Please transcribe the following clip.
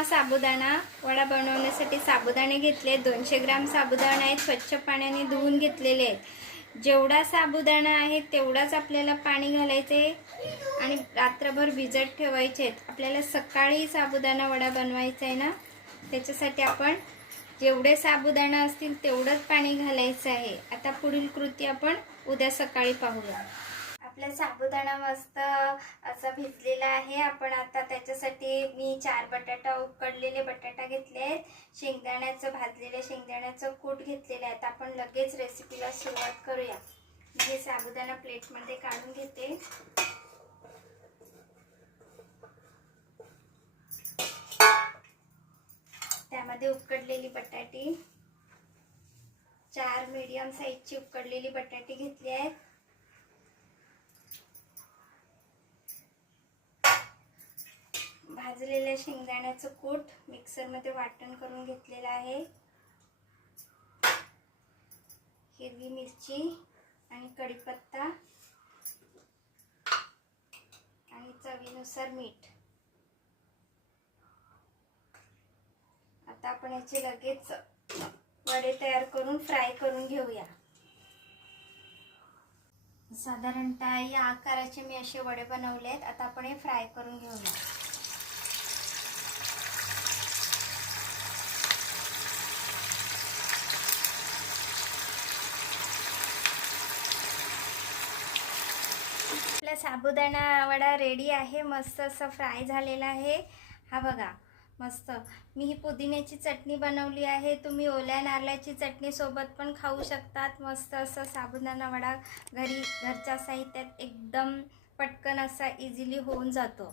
हा साबुदाणा वडा बनवण्यासाठी साबुदाणे घेतले. 200 ग्राम साबुदाणा आहे, स्वच्छ पाण्याने धुवून घेतलेले आहेत. जेवढा साबुदाणा आहे तेवढाच आपल्याला पाणी घालायचे आणि रात्रभर भिजत ठेवायचे आहेत. आपल्याला सकाळी साबुदाणा वडा बनवायचा आहे ना, त्याच्यासाठी आपण जेवढे साबुदाणा असतील तेवढंच पाणी घालायचं आहे. आता पुढील कृती आपण उद्या सकाळी पाहूया. आपला साबुदाणा मस्त असा भिजलेला आहे. आपण आता त्याच्यासाठी मी 4 बटाटा उकडलेले बटाटा घेतले आहेत. शेंगदाण्याचं भाजलेले शेंगदाण्याचं कूट घेतलेलं आहे. आपण लगेच रेसिपीला सुरुवात करूया. हे साबुदाणा प्लेटमध्ये काढून घेते. त्यामध्ये उकडलेली बटाटी 4 मीडियम साईजची उकडलेली बटाटी घेतली आहेत. भाजलेल्या शेंगदाण्याचं कूट मिक्सरमध्ये वाटण करून घेतलेलं आहे. हिरवी मिरची आणि कढीपत्ता आणि चवीनुसार मीठ. आता आपण याचे लगेच वडे तयार करून फ्राय करून घेऊया. साधारणतः या आकाराचे मी असे वडे बनवले आहेत. आता आपण हे फ्राय करून घेऊया. आपला साबुदाणा वडा रेडी आहे. मस्त असं फ्राय झालेला आहे. हा बघा मस्त. मी ही पुदिन्याची चटणी बनवली आहे. तुम्ही ओल्या नारळाची चटणी सोबत पण खाऊ शकतात. मस्त असं साबुदाणा वडा घरच्या साहित्यात एकदम पटकन असा इझिली होऊन जातो.